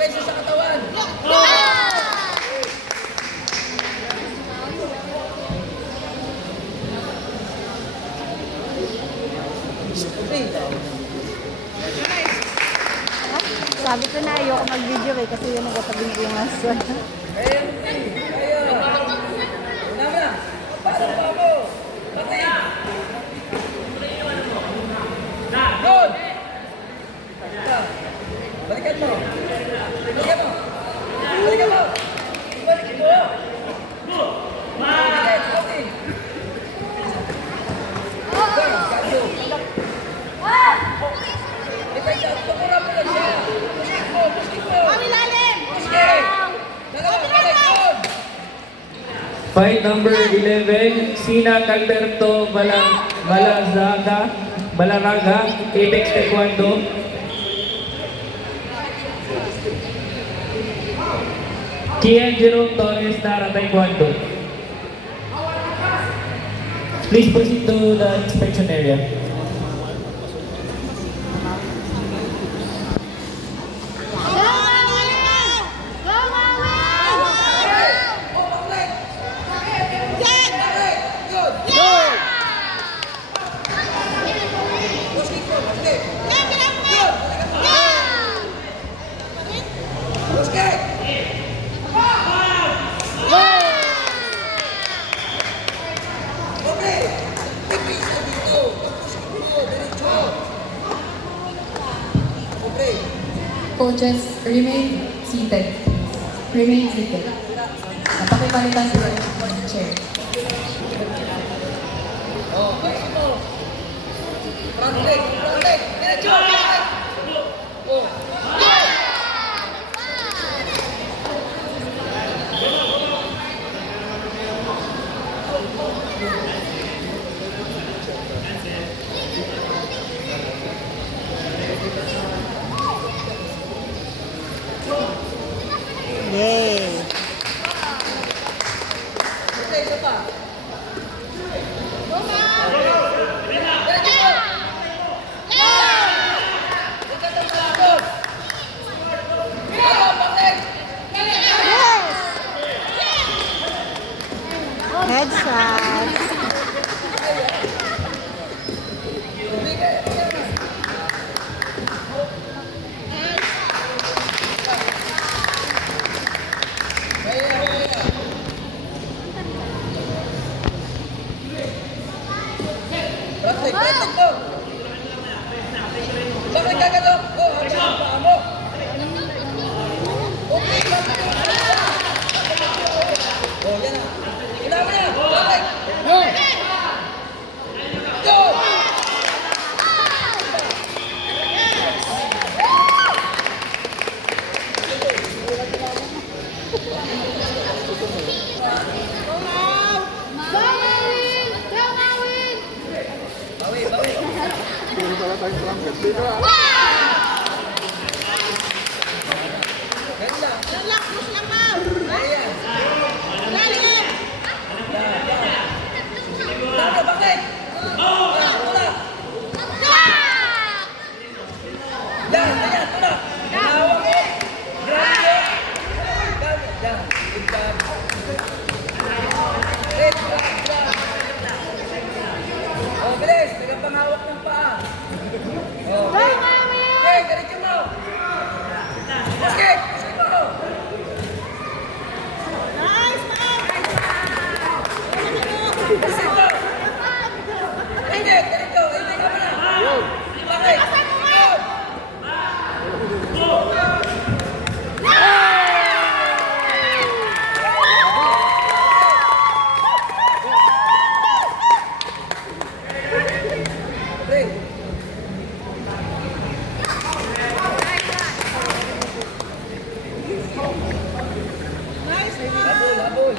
depensa sa katawan. Sabi ko na ayoko mag-video eh kasi yun nagtatabing ko yung asa. Parang pa mo. Patay. Good. Balikan mo. Balikan mo. Balikan mo. Balikan mo. Fight number 11, Sina Calberto Balaraga, Apex Taekwondo. Kian Jerome Torres, Nara Taekwondo. Please proceed to the inspection area. Coaches, remain seated. Remain seated. Pakipalitan sila yung chair. Oh, ayos mo. Front leg, diretso. Oh. Yay! Okay, isa pa. Headshot! Praktik mo. Bakit ka ganun? Oh, hanggang ang paa mo. Okay, oh, yan na. Kailangan mo na. Praktik. Go! Bawi. Ganda. Ayan. Tama, bakit? Yan, tula. Hawak mo. Grabe. Yan. Good job. Red, grab. Oh, bilis. Nagpangawak ng paa. Oh, okay, ganito mo. Basket. Basket mo. Basket mo. Hindi, ganito. Hindi ka muna. Bakit? Go. Play. Labol.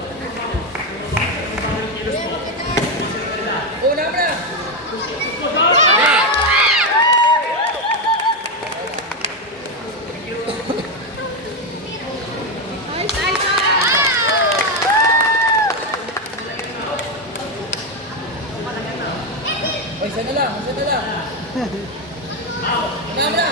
Una mo na. O, isa na lang. Una mo na.